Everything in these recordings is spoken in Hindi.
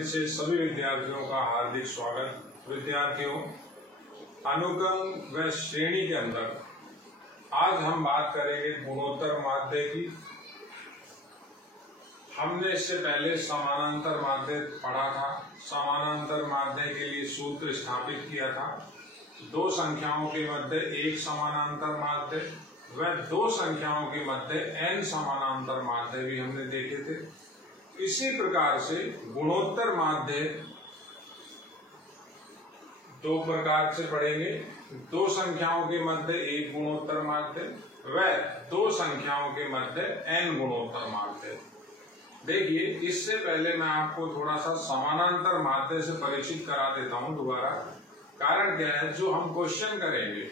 से सभी विद्यार्थियों का हार्दिक स्वागत। विद्यार्थियों, अनुक्रम व श्रेणी के अंदर आज हम बात करेंगे गुणोत्तर माध्य की। हमने इससे पहले समानांतर माध्य पढ़ा था। समानांतर माध्य के लिए सूत्र स्थापित किया था। दो संख्याओं के मध्य एक समानांतर माध्य व दो संख्याओं के मध्य n समानांतर माध्य भी हमने देखे थे। इसी प्रकार से गुणोत्तर माध्य दो प्रकार से पढ़ेंगे। दो संख्याओं के मध्य एक गुणोत्तर माध्य व दो संख्याओं के मध्य n गुणोत्तर माध्य। देखिए, इससे पहले मैं आपको थोड़ा सा समानांतर माध्य से परिचित करा देता हूं दोबारा। कारण क्या है, जो हम क्वेश्चन करेंगे,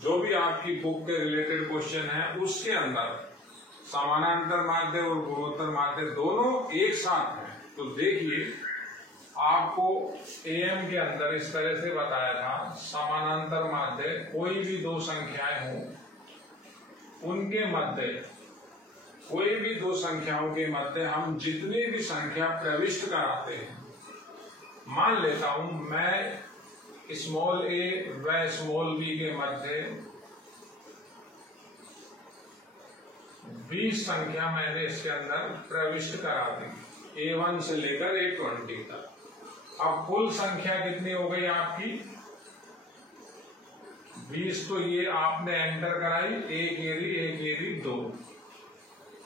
जो भी आपकी बुक के रिलेटेड क्वेश्चन है, उसके अंदर समानांतर माध्य और गुणोत्तर माध्य दोनों एक साथ हैं। तो देखिए, आपको एएम के अंदर इस तरह से बताया था, समानांतर माध्य कोई भी दो संख्याएं हों, उनके मध्य कोई भी दो संख्याओं के मध्य हम जितनी भी संख्या प्रविष्ट कराते हैं, मान लेता हूं मैं स्मॉल ए व स्मॉल बी के मध्य 20 संख्या मैंने इसके अंदर प्रविष्ट करा दी, A1 से लेकर A20 तक। अब कुल संख्या कितनी हो गई आपकी? 20। तो ये आपने एंटर कराई, एक एरी 2,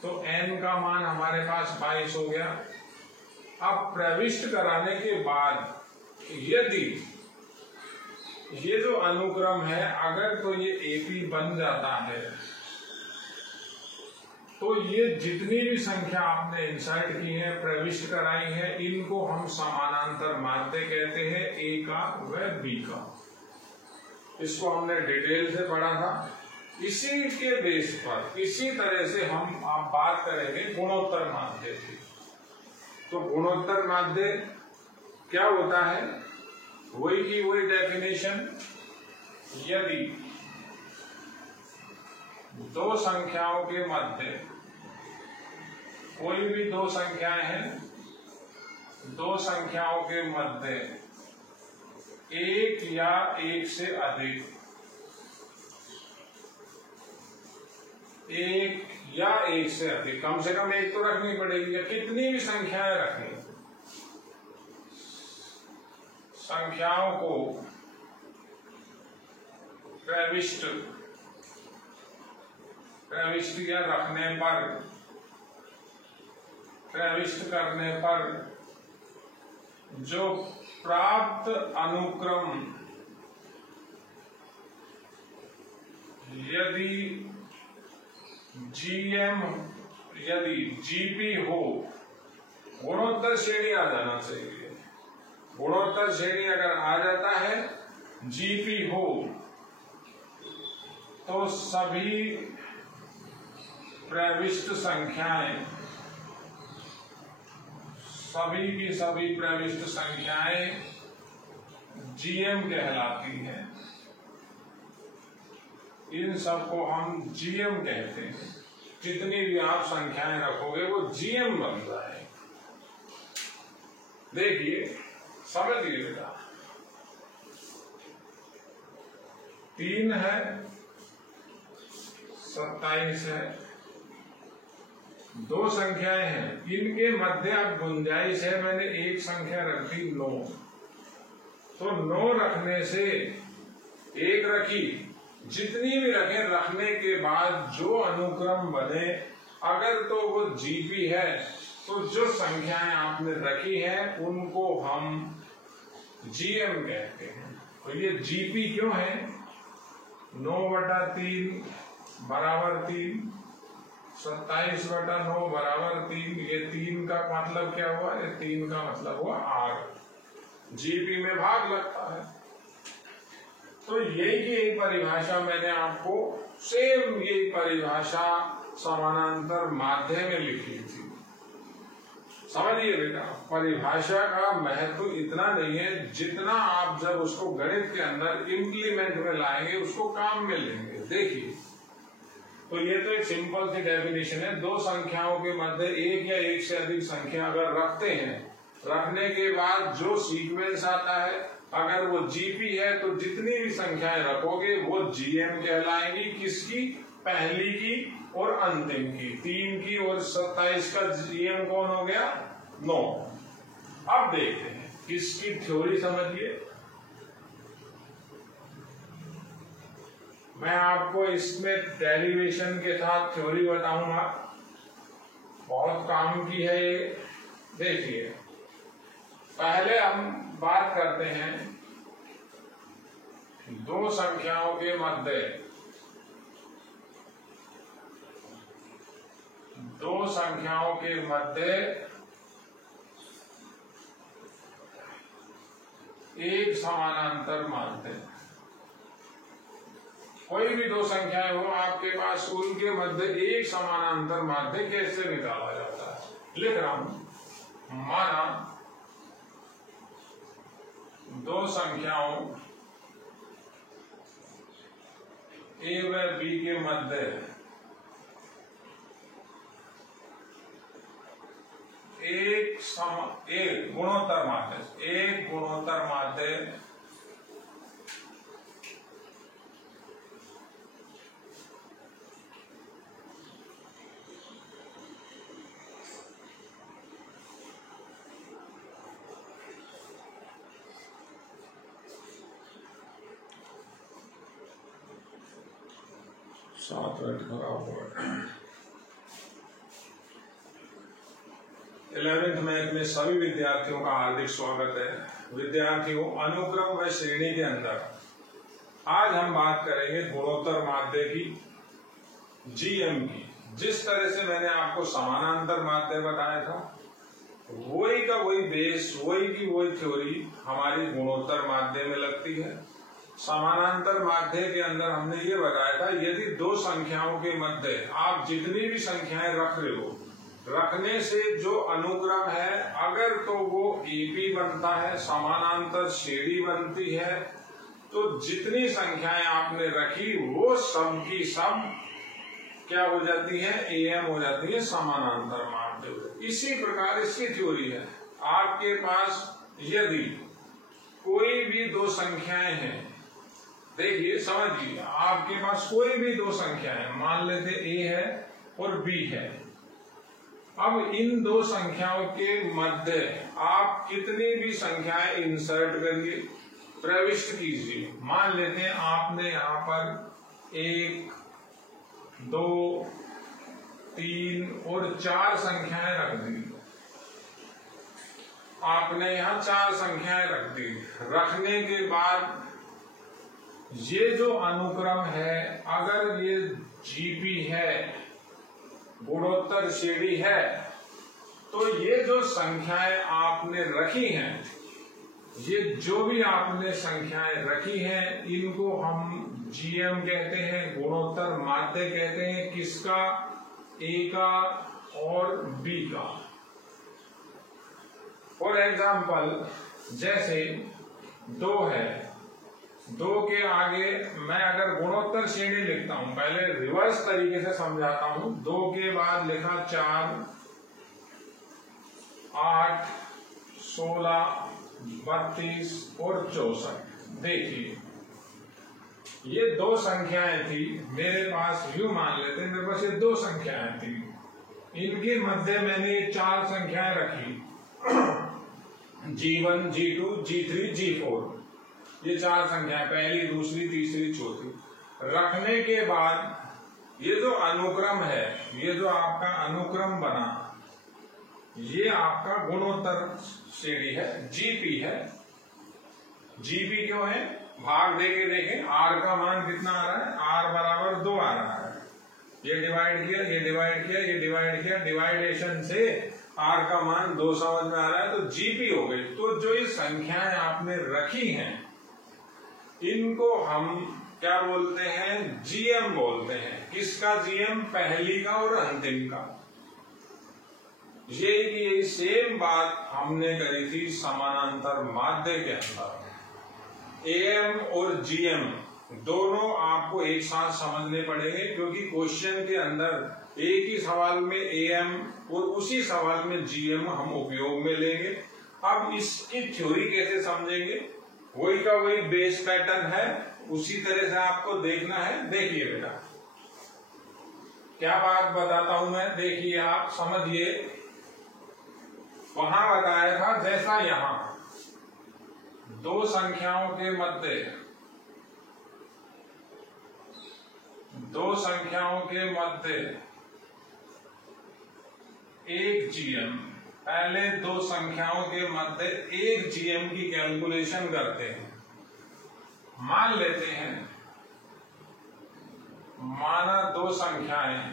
तो n का मान हमारे पास 22 हो गया। अब प्रविष्ट कराने के बाद यदि ये जो अनुक्रम है, अगर तो ये AP बन जाता है, तो ये जितनी भी संख्या आपने इंसर्ट की है, प्रविष्ट कराई है, इनको हम समानांतर माध्य कहते हैं, A का व B का। इसको हमने डिटेल से पढ़ा था। इसी के बेस पर इसी तरह से हम आप बात करेंगे गुणोत्तर माध्य की। तो गुणोत्तर माध्य क्या होता है? वही की वही डेफिनेशन। यदि दो संख्याओं के मध्य कोई भी दो संख्याएं हैं, दो संख्याओं के मध्य एक या एक से अधिक, एक या एक से अधिक, कम से कम एक तो रखनी पड़ेगी, या कितनी भी संख्याएं रखनी, संख्याओं को प्रविष्ट या रखने पर, प्रविष्ट करने पर जो प्राप्त अनुक्रम यदि GP हो, गुणोत्तर श्रेणी आ जाना चाहिए। गुणोत्तर श्रेणी अगर आ जाता है, GP हो, तो सभी प्रविष्ट संख्याएं, सभी की सभी प्रविष्ट संख्याएं GM कहलाती हैं। इन सबको हम GM कहते हैं। जितनी भी आप संख्याएं रखोगे वो GM बन जाए। देखिए, समझिए बेटा, 3 है, 27 है, दो संख्याएं हैं, इनके मध्य अब गुंजाइश है, मैंने एक संख्या रख दी 9, तो 9 रखने से एक रखी, जितनी भी रखे, रखने के बाद जो अनुक्रम बने, अगर तो वो GP है, तो जो संख्याएं आपने रखी हैं उनको हम GM कहते हैं। तो ये GP क्यों है? 9/3 बराबर 3, 27/9 बराबर 3। ये 3 का मतलब क्या हुआ? ये 3 का मतलब हुआ 8। GP में भाग लगता है। तो यही परिभाषा मैंने आपको, सेम यही परिभाषा समानांतर माध्य में लिखी थी। समझिए बेटा, परिभाषा का महत्व इतना नहीं है जितना आप जब उसको गणित के अंदर इम्प्लीमेंट में लाएंगे, उसको काम में लेंगे। देखिए, तो ये तो एक सिंपल सी डेफिनेशन है। दो संख्याओं के मध्य एक या एक से अधिक संख्या अगर रखते हैं रखने के बाद जो सीक्वेंस आता है, अगर वो जीपी है तो जितनी भी संख्याएं रखोगे वो जीएम कहलाएंगी। किसकी? पहली की और अंतिम की, 3 की और 27 का जीएम कौन हो गया? 9। अब देखते हैं किसकी थ्योरी समझिए। मैं आपको इसमें डेरिवेशन के साथ थ्योरी बताऊंगा, बहुत काम की है ये। देखिए, पहले हम बात करते हैं दो संख्याओं के मध्य, दो संख्याओं के मध्य एक समानांतर माध्य। कोई भी दो संख्याएं हो आपके पास, उनके मध्य एक समानांतर माध्य कैसे निकाला जाता है? लिख रहा हूं। माना दो संख्याओं ए व बी के मध्य एक गुणोत्तर माध्य, एक गुणोत्तर माध्य खराब हो गया। 11th मैथ में सभी विद्यार्थियों का हार्दिक स्वागत है। विद्यार्थियों, अनुक्रम व श्रेणी के अंदर आज हम बात करेंगे गुणोत्तर माध्य की, जीएम की। जिस तरह से मैंने आपको समानांतर माध्य बताया था, वही का वही बेस, वही की वही थ्योरी हमारी गुणोत्तर माध्य में लगती है। समानांतर माध्य के अंदर हमने ये बताया था, यदि दो संख्याओं के मध्य आप जितनी भी संख्याएं रख रहे हो, रखने से जो अनुक्रम है, अगर तो वो एपी बनता है, समानांतर श्रेणी बनती है, तो जितनी संख्याएं आपने रखी वो सब की सब क्या हो जाती है? एएम हो जाती है, समानांतर माध्य। इसी प्रकार इसकी थ्योरी है। आपके पास यदि कोई भी दो संख्याएं हैं, देखिए समझिए, आपके पास कोई भी दो संख्याएं, मान लेते ए है और बी है। अब इन दो संख्याओं के मध्य आप कितनी भी संख्याएं इंसर्ट करिए, प्रविष्ट कीजिए। मान लेते हैं आपने यहां पर 1, 2, 3 और 4 संख्याएं रख दी। आपने यहां 4 संख्याएं रख दी। रखने के बाद ये जो अनुक्रम है, अगर ये जीपी है, गुणोत्तर श्रेणी है, तो ये जो संख्याएं आपने रखी हैं, ये जो भी आपने संख्याएं रखी हैं, इनको हम जीएम कहते हैं, गुणोत्तर माध्य कहते हैं। किसका? ए का और बी का। फॉर एग्जाम्पल, जैसे 2 है, 2 के आगे मैं अगर गुणोत्तर श्रेणी लिखता हूं, पहले रिवर्स तरीके से समझाता हूं। 2 के बाद लिखा 4, 8, 16, 32 और 64। देखिए, ये दो संख्याएं थी मेरे पास, यूं मान लेते मेरे पास ये दो संख्याएं थी, इनके मध्य मैंने 4 संख्याएं रखी, G1, G2, G3, G4। ये 4 संख्याएं, पहली, दूसरी, तीसरी, चौथी। रखने के बाद ये जो अनुक्रम है, ये जो आपका अनुक्रम बना, ये आपका गुणोत्तर श्रेणी है, जीपी है। जीपी क्यों है? भाग देके देखें, आर का मान कितना आ रहा है? आर बराबर 2 आ रहा है। ये डिवाइड किया, ये डिवाइड किया, ये डिवाइड किया, डिवाइडेशन से आर का मान 2 समझ में आ रहा है, तो जीपी हो गई। तो जो ये संख्याएं आपने रखी हैं, इनको हम क्या बोलते हैं? जीएम बोलते हैं। किसका जीएम? पहली का और अंतिम का। ये सेम बात हमने करी थी समानांतर माध्य के अंदर। एएम और जीएम दोनों आपको एक साथ समझने पड़ेंगे, क्योंकि क्वेश्चन के अंदर एक ही सवाल में एएम और उसी सवाल में जीएम हम उपयोग में लेंगे। अब इसकी थ्योरी कैसे समझेंगे, वही का वही बेस पैटर्न है, उसी तरह से आपको देखना है। देखिए बेटा क्या बात बताता हूं मैं, देखिए आप समझिए। वहां बताया था जैसा यहां दो संख्याओं के मध्य एक जीएम, पहले दो संख्याओं के मध्य एक जीएम की कैलकुलेशन करते हैं। मान लेते हैं, माना दो संख्याएं,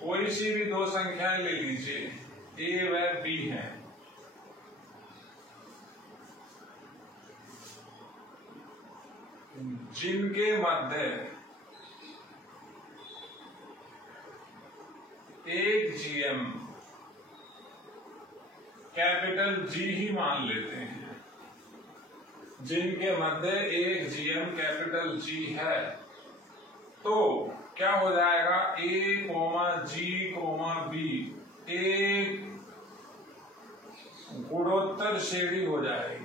कोई सी भी दो संख्याएं ले लीजिए, ए व बी हैं। जिनके मध्य एक जीएम कैपिटल जी ही मान लेते हैं, जिनके मध्य एक जीएम कैपिटल जी है, तो क्या हो जाएगा, ए कोमा जी कोमा बी एक गुणोत्तर श्रेणी हो जाएगी।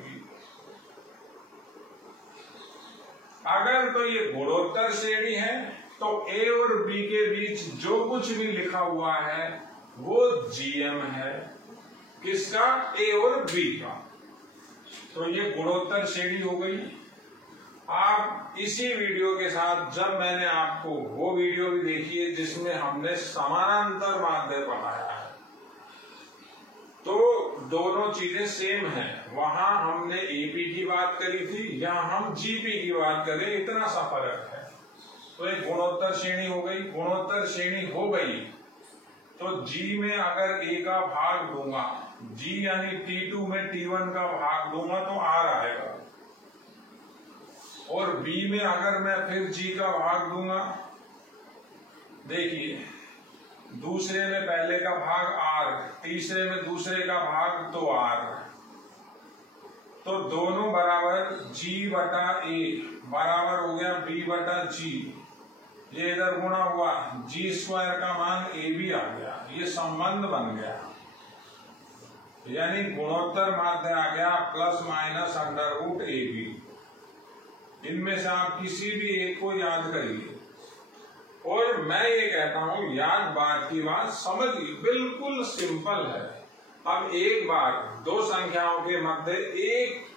अगर तो ये गुणोत्तर श्रेणी है तो ए और बी के बीच जो कुछ भी लिखा हुआ है वो जीएम है, किसका, ए और बी का। तो ये गुणोत्तर श्रेणी हो गई। आप इसी वीडियो के साथ, जब मैंने आपको वो वीडियो भी देखी है जिसमें हमने समानांतर माध्य पढ़ाया है, तो दोनों चीजें सेम हैं। वहां हमने एपी की बात करी थी, यहां हम जीपी की बात करें, इतना सा फर्क है। तो एक गुणोत्तर श्रेणी हो गई। गुणोत्तर श्रेणी हो गई तो जी में अगर ए का भाग दूंगा, जी यानी T2 में T1 का भाग दूंगा तो आर आएगा, और बी में अगर मैं फिर जी का भाग दूंगा, देखिए दूसरे में पहले का भाग आर, तीसरे में दूसरे का भाग तो आर, तो दोनों बराबर जी बटा ए बराबर हो गया बी बटा जी। ये इधर गुणा हुआ, जी स्क्वायर का मान ए बी आ गया, ये संबंध बन गया। यानी गुणोत्तर माध्य आ गया plus minus under root A B. इनमें से आप किसी भी एक को याद करिए। और मैं ये कहता हूं, याद बात की बात समझिए, बिल्कुल सिंपल है। अब एक बार दो संख्याओं के मध्य एक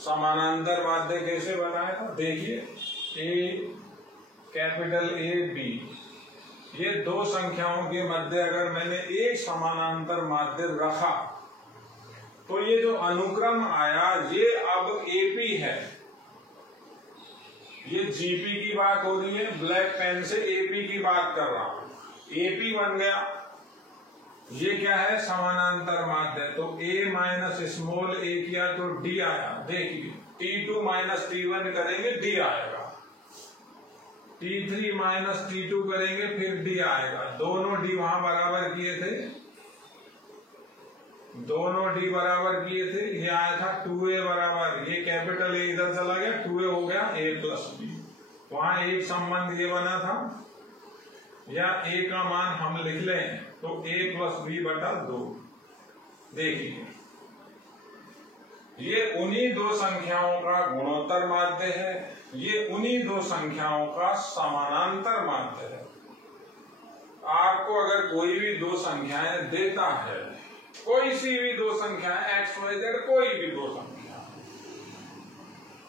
समानांतर माध्य कैसे बनाया था, देखिए ए कैपिटल ए बी, ये दो संख्याओं के मध्य अगर मैंने एक समानांतर माध्य रखा तो ये जो अनुक्रम आया ये अब एपी है। ये जीपी की बात हो रही है, ब्लैक पेन से एपी की बात कर रहा हूं। एपी बन गया, ये क्या है, समानांतर माध्य। तो ए माइनस स्मॉल ए किया तो डी आया। देखिए T2 माइनस T1 करेंगे डी आएगा, T3 माइनस T2 करेंगे फिर डी आएगा। दोनों डी वहां बराबर किए थे, दोनों डी बराबर किए थे। ये आया था 2a बराबर, ये कैपिटल ए इधर चला गया, 2a हो गया a प्लस बी। वहां एक संबंध ये बना था, या a का मान हम लिख लें तो a प्लस बी बटा 2। देखिए ये उन्हीं दो संख्याओं का गुणोत्तर माध्य है, ये उन्हीं दो संख्याओं का समानांतर माध्य है। आपको अगर कोई भी दो संख्याएं देता है, कोई सी भी दो संख्याएं एक्स वाई जेड, कोई भी दो संख्या,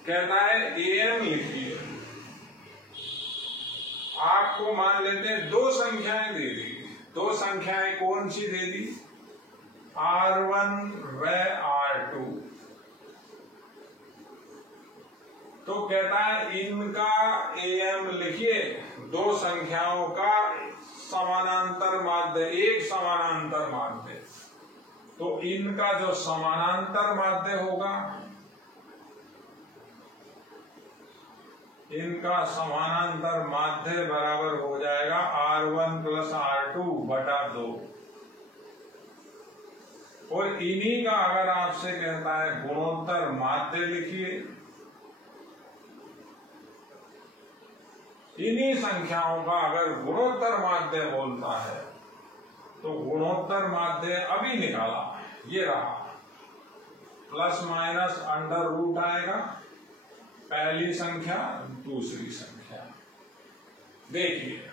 कहता है एम लिखिए, आपको मान लेते हैं दो संख्याएं दे दी। दो संख्याएं कौन सी दे दी, R1 व R2। तो कहता है इनका एम लिखिए, दो संख्याओं का समानांतर माध्य, एक समानांतर माध्य। तो इनका जो समानांतर माध्य होगा, इनका समानांतर माध्य बराबर हो जाएगा R1 प्लस R2 बटा 2। और इन्हीं का अगर आपसे कहता है गुणोत्तर माध्य लिखिए, इन्हीं संख्याओं का अगर गुणोत्तर माध्य बोलता है, तो गुणोत्तर माध्य अभी निकाला, ये रहा, प्लस माइनस अंडर रूट आएगा, पहली संख्या दूसरी संख्या। देखिए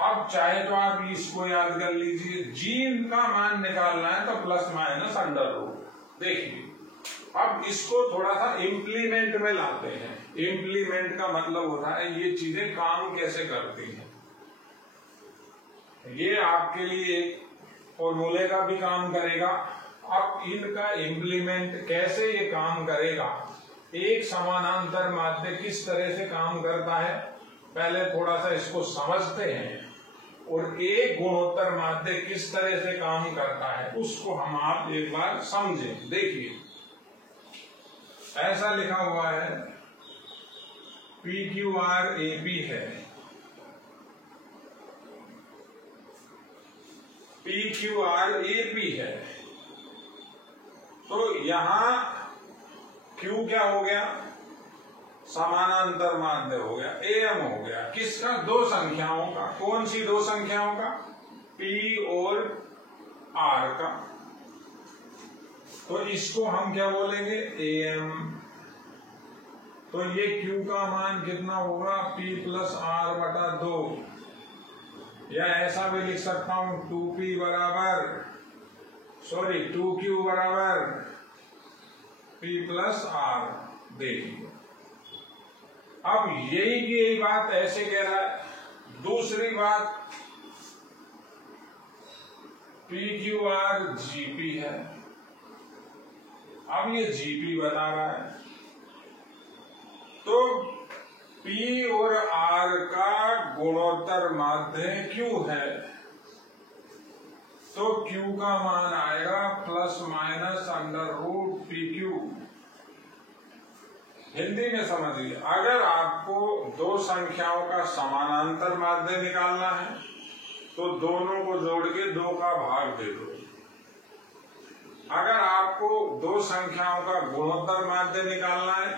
अब चाहे तो आप इसको याद कर लीजिए, जी का मान निकालना है तो प्लस माइनस अंडर रूट। देखिए अब इसको थोड़ा सा इम्प्लीमेंट में लाते हैं। इम्प्लीमेंट का मतलब होता है ये चीजें काम कैसे करती हैं। ये आपके लिए एक फॉर्मूले का भी काम करेगा। अब इनका इम्प्लीमेंट कैसे ये काम करेगा, एक समानांतर माध्य किस तरह से काम करता है, पहले थोड़ा सा इसको समझते हैं, और एक गुणोत्तर माध्य किस तरह से काम करता है उसको हम आप एक बार समझें। देखिए ऐसा लिखा हुआ है PQR AP है, PQR AP है, तो यहां Q क्या हो गया, समानांतर माध्य हो गया, AM हो गया, किसका, दो संख्याओं का। कौन सी दो संख्याओं का, P और R का। तो इसको हम क्या बोलेंगे, AM। तो ये Q का मान कितना होगा, P प्लस R बटा 2, या ऐसा भी लिख सकता हूं 2Q बराबर P प्लस R। देखिए अब यही की यही बात ऐसे कह रहा है। दूसरी बात PQR GP है, अब ये GP बता रहा है, तो P और R का गुणोत्तर माध्य Q है, तो Q का मान आएगा plus minus under root PQ। Hindi में समझिए, अगर आपको दो संख्याओं का समानांतर माध्य निकालना है तो दोनों को जोड़ के 2 का भाग दे दो। अगर आपको दो संख्याओं का गुणोत्तर माध्य निकालना है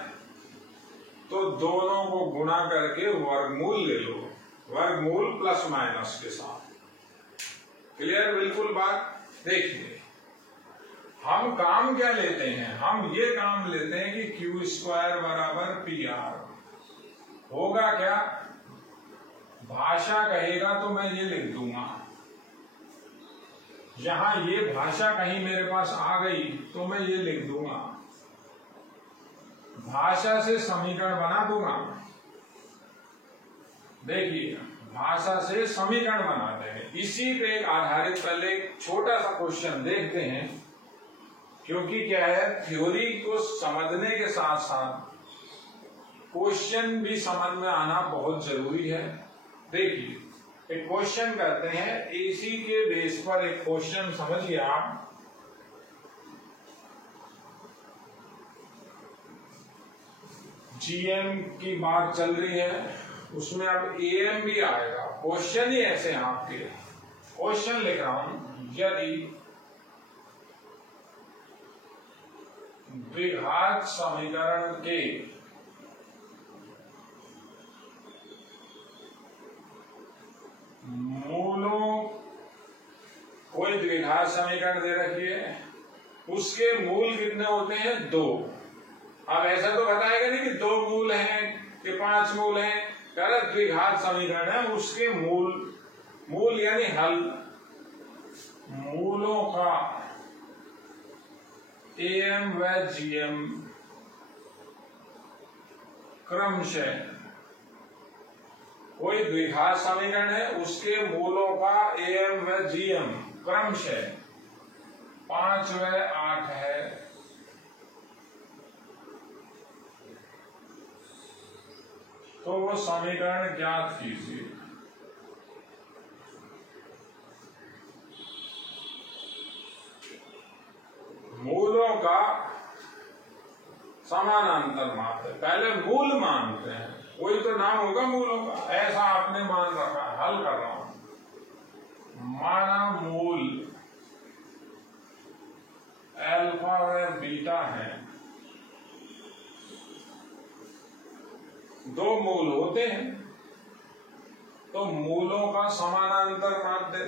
तो दोनों को गुणा करके वर्गमूल ले लो, वर्गमूल प्लस माइनस के साथ। क्लियर बिल्कुल बात। देखिए हम काम क्या लेते हैं, हम ये काम लेते हैं कि Q² बराबर PR। होगा क्या, भाषा कहेगा तो मैं ये लिख दूंगा, यहां ये भाषा कहीं मेरे पास आ गई तो मैं ये लिख दूंगा, भाषा से समीकरण बना दूंगा। देखिए भाषा से समीकरण बनाते हैं। इसी पे आधारित पहले एक छोटा सा क्वेश्चन देखते हैं, क्योंकि क्या है, थ्योरी को समझने के साथ साथ क्वेश्चन भी समझ में आना बहुत जरूरी है। देखिए एक क्वेश्चन करते हैं, इसी के बेस पर एक क्वेश्चन समझिए आप। GM की बात चल रही है, उसमें अब AM भी आएगा। क्वेश्चन ही ऐसे हैं आपके, क्वेश्चन लिख रहा हूं, यदि द्विघात समीकरण के मूलों, कोई द्विघात समीकरण दे रखी है, उसके मूल कितने होते हैं, 2। अब ऐसा तो बताएगा नहीं कि 2 मूल हैं कि 5 मूल हैं, गलत। द्विघात समीकरण है, उसके मूल यानी हल, मूलों का AM व GM क्रमशः, कोई द्विघात समीकरण है, उसके मूलों का AM व GM क्रमशः 5 व 8 है, तो वो समीकरण ज्ञात कीजिए। मूलों का समानांतर माध्य, पहले मूल मानते हैं, कोई तो नाम होगा मूलों का, ऐसा आपने मान रखा है। हल कर रहा हूं, माना मूल अल्फा व बीटा है, 2 मूल होते हैं, तो मूलों का समानांतर माध्य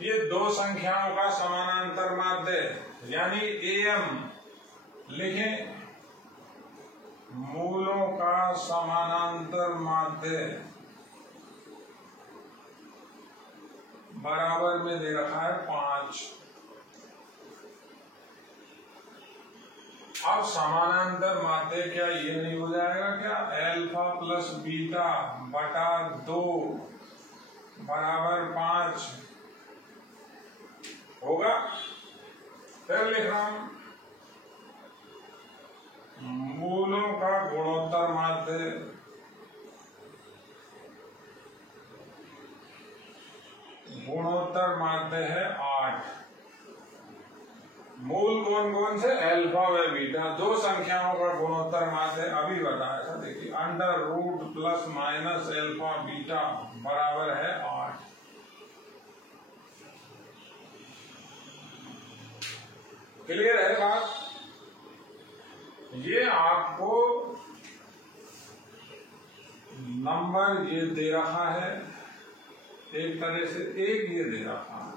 ये दो संख्याओं का समानांतर माध्य यानी AM लिखें, मूलों का समानांतर माध्य बराबर में दे रखा है 5। अब समानांतर माध्य क्या ये नहीं हो जाएगा क्या? अल्फा प्लस बीटा बटा 2 बराबर 5 होगा। फिर लिख रहा हूं मूलों का गुणोत्तर माध्य है 8। मूल कौन कौन से? अल्फा व बीटा। दो संख्याओं का गुणोत्तर माध्य अभी बताया था, देखिए under root plus minus alpha beta बराबर है 8। क्लियर है बात? ये आपको नंबर ये दे रहा है एक तरह से, एक ये दे रहा है।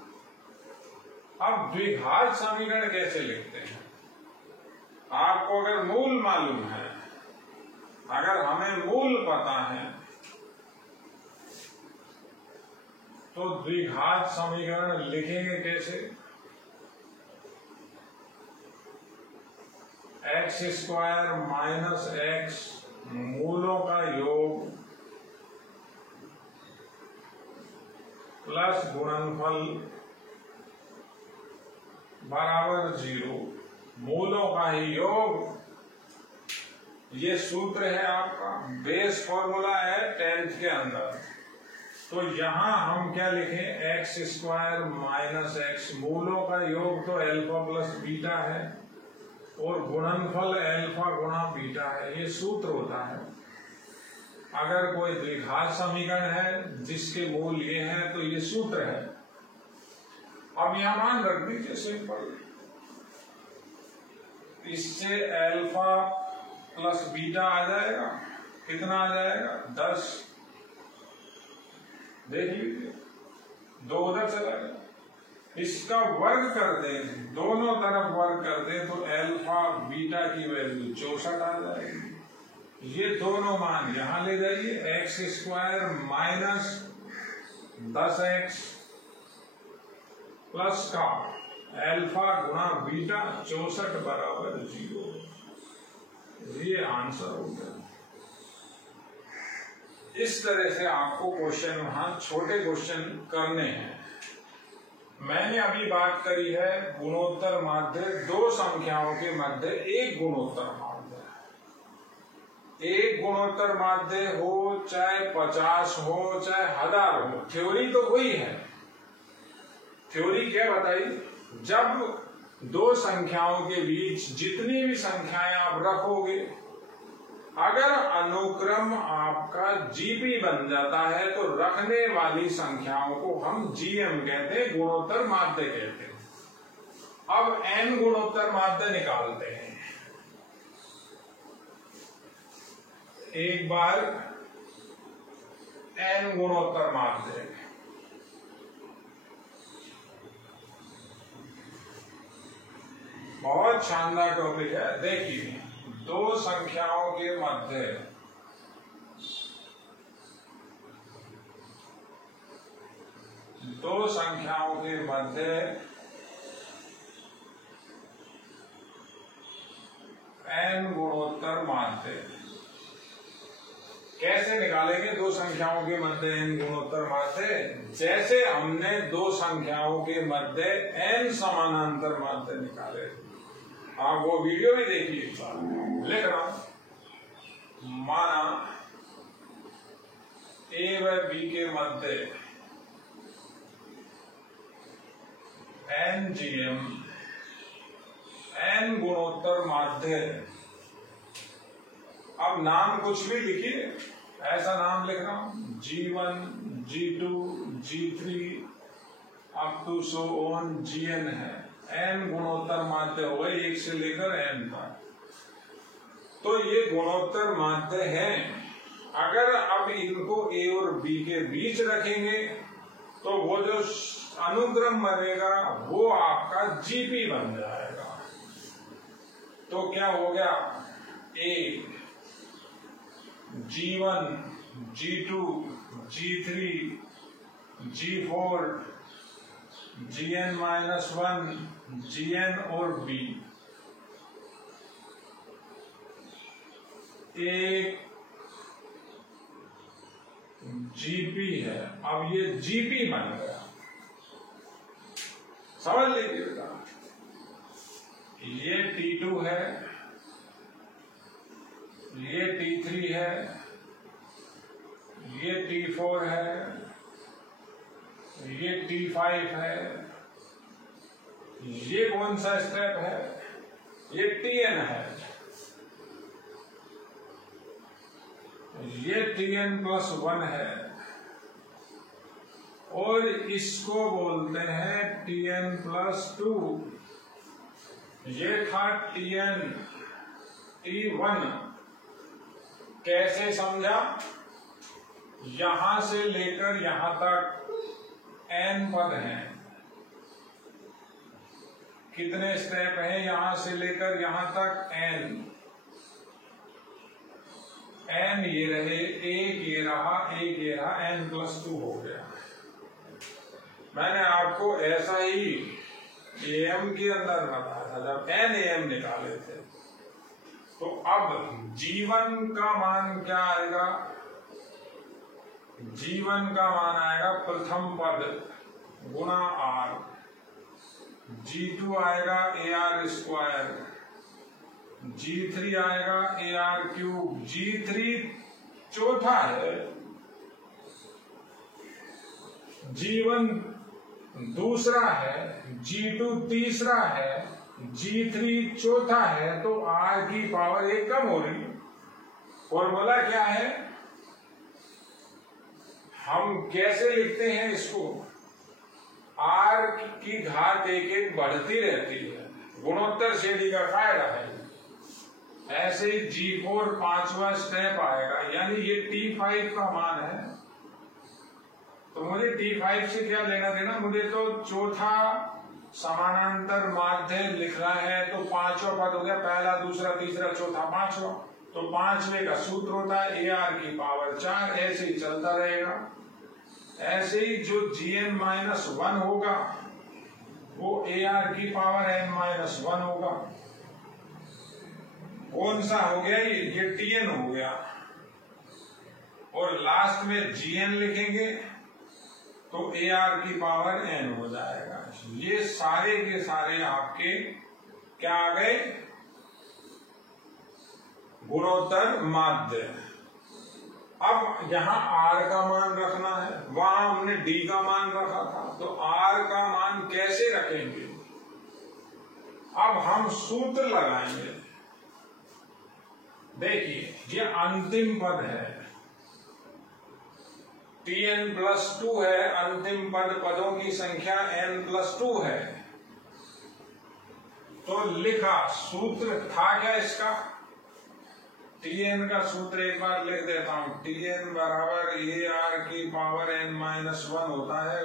अब द्विघात समीकरण कैसे लिखते हैं? आपको अगर मूल मालूम है, अगर हमें मूल पता है, तो द्विघात समीकरण लिखेंगे कैसे? एक्स स्क्वायर माइनस एक्स मूलों का योग प्लस गुणनफल बराबर 0। मूलों का ही योग, ये सूत्र है आपका, बेस फॉर्मूला है 10th के अंदर। तो यहां हम क्या लिखें? एक्स स्क्वायर माइनस एक्स, मूलों का योग तो अल्फा प्लस बीटा है और गुणनफल अल्फा गुणा बीटा है, ये सूत्र होता है। अगर कोई द्विघात समीकरण है जिसके मूल ये हैं तो ये सूत्र है। अब यहां मान रख दीजिए सिंपल, इससे अल्फा प्लस बीटा आ जाएगा, कितना आ जाएगा? 10। देख लीजिए, 2 उधर चला गया, इसका वर्ग कर दें, दोनों तरफ वर्ग कर दें तो अल्फा बीटा की वैल्यू 64 आ जाएगी। ये दोनों मान यहां ले जाइए, x square minus 10x plus का अल्फा गुणा बीटा 64 बराबर 0। ये आंसर हो गया। इस तरह से आपको क्वेश्चन वहां छोटे क्वेश्चन करने हैं। मैंने अभी बात करी है गुणोत्तर माध्य, दो संख्याओं के मध्य एक गुणोत्तर माध्य। एक गुणोत्तर माध्य हो चाहे 50 हो चाहे 1000 हो, थ्योरी तो वही है। थ्योरी क्या बताई? जब दो संख्याओं के बीच जितनी भी संख्याएं आप रखोगे, अगर अनुक्रम आपका जीपी बन जाता है तो रखने वाली संख्याओं को हम जीएम कहते हैं, गुणोत्तर माध्य कहते हैं। अब एन गुणोत्तर माध्य निकालते हैं। एक बार एन गुणोत्तर माध्य, बहुत शानदार टॉपिक है। देखिए, दो संख्याओं के मध्य एन गुणोत्तर माध्य कैसे निकालेंगे? दो संख्याओं के मध्य एन गुणोत्तर माध्य, जैसे हमने दो संख्याओं के मध्य एन समानांतर माध्य निकाले। आप वो वीडियो भी देखिए। लिख रहा हूं, माना ए व बी के मध्य एन जीएम एन गुणोत्तर माध्य। अब नाम कुछ भी लिखिए, ऐसा नाम लिख रहा हूं, G1, G2, G3 up to so on Gn है। एन गुणोत्तर माध्य हो गए 1 से लेकर एन तक। तो ये गुणोत्तर माध्य हैं। अगर अब इनको ए और बी के बीच रखेंगे तो वो जो अनुक्रम बनेगा वो आपका जीपी बन जाएगा। तो क्या हो गया, ए G1, G2, G3, G4, Gn-1, Gn और B एक Gp है। अब ये Gp बन गया, समझ लीजिएगा। ये T2 है, ये T3 है, ये T4 है, ये T5 है, ये कौन सा स्टेप है, ये Tn है, ये Tn+1 है और इसको बोलते हैं Tn+2। ये था T1। कैसे समझा, यहां से लेकर यहां तक n पद हैं। कितने स्टेप हैं यहां से लेकर यहां तक, n ये रहे, एक ये रहा, एक ये रहा, n+2 हो गया। मैंने आपको ऐसा ही am के अंदर बताया था जब n am निकाले थे। तो अब G1 का मान क्या आएगा, G1 का मान आएगा प्रथम पद गुणा R, G2 आएगा AR², G3 आएगा AR3, G3 चौथा है, G1 दूसरा है, G2 तीसरा है, G3 चौथा है। तो R की पावर 1 कम हो रही है। फॉर्मूला क्या है, हम कैसे लिखते हैं इसको, R की घात 1 बढ़ती रहती है, गुणोत्तर श्रेणी का फायदा है। ऐसे ही G4 पांचवा स्टेप आएगा, यानी ये T5 का मान है। तो मुझे T5 से क्या लेना देना, मुझे तो चौथा समानांतर माध्य लिखना है। तो पांचवा पद हो गया, पहला दूसरा तीसरा चौथा पांचवा। तो पांचवे का सूत्र होता है AR की पावर 4। ऐसे ही चलता रहेगा। ऐसे ही जो Gn-1 होगा वो AR की पावर n-1 होगा। कौन सा हो गया, ये Tn हो गया। और लास्ट में Gn लिखेंगे तो AR की पावर n हो जाएगा। ये सारे के सारे आपके क्या आ गए, गुणोत्तर माध्य। अब यहां R का मान रखना है, वहां हमने D का मान रखा था। तो R का मान कैसे रखेंगे, अब हम सूत्र लगाएंगे। देखिए ये अंतिम पद है, Tn+2 है, अंतिम पद, पदों की संख्या n+2 है। तो लिखा, सूत्र था क्या इसका, Tn का सूत्र एक बार लिख देता हूं। Tn बराबर AR की पावर n-1 होता है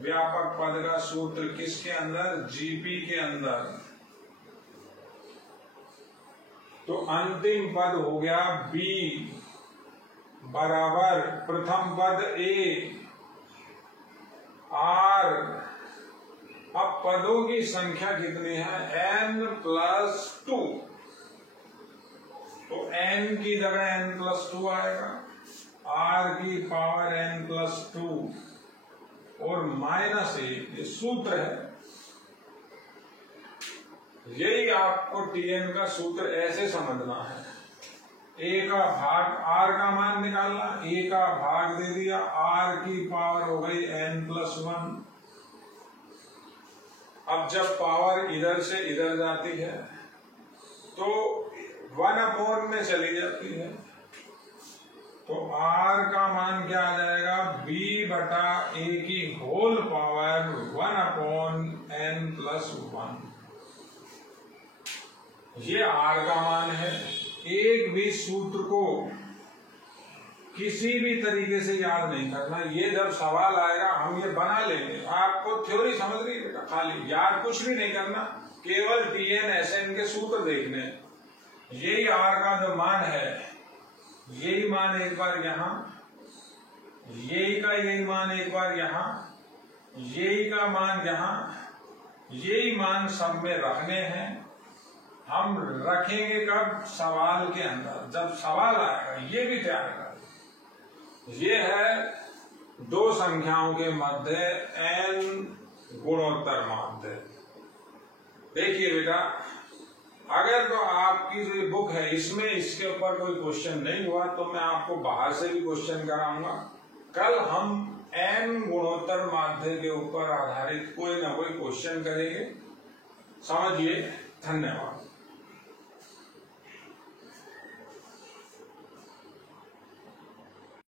व्यापक पद का सूत्र। किसके अंदर, Gp के अंदर। तो अंतिम पद हो गया B बराबर प्रथम पद A R। अब पदों की संख्या कितनी है, n+2। तो n की जगह n+2 आएगा, R की पावर n+2 और -1, ये सूत्र है। यही आपको Tn का सूत्र ऐसे समझना है। A का भाग R का मान निकालना, A का भाग दे दिया, R की पावर हो गई n+1। अब जब पावर इधर से इधर जाती है तो 1/, में चली जाती है। तो R का मान क्या आ जाएगा, B/A की होल पावर 1/n+1। ये R का मान है। एक भी सूत्र को किसी भी तरीके से याद नहीं करना। ये जब सवाल आएगा हम ये बना लेंगे, आपको थ्योरी समझ रही है बेटा, खाली याद कुछ भी नहीं करना, केवल TN/SN के सूत्र देखने। यही R का जो मान है, यही मान एक बार यहाँ, यही का यही मान एक बार यहाँ, यही का मान यहाँ, यही मान सब में रखने हैं। हम रखेंगे कब? सवाल के अंदर, जब सवाल आएगा ये भी तैयार कर। ये है दो संख्याओं के मध्य n गुणोत्तर माध्य। देखिए बेटा, अगर तो आपकी जो बुक है इसमें इसके ऊपर कोई क्वेश्चन नहीं हुआ तो मैं आपको बाहर से भी क्वेश्चन कराऊंगा। कल हम n गुणोत्तर माध्य के ऊपर आधारित कोई ना कोई क्वेश्चन करेंगे। समझिए। धन्यवाद।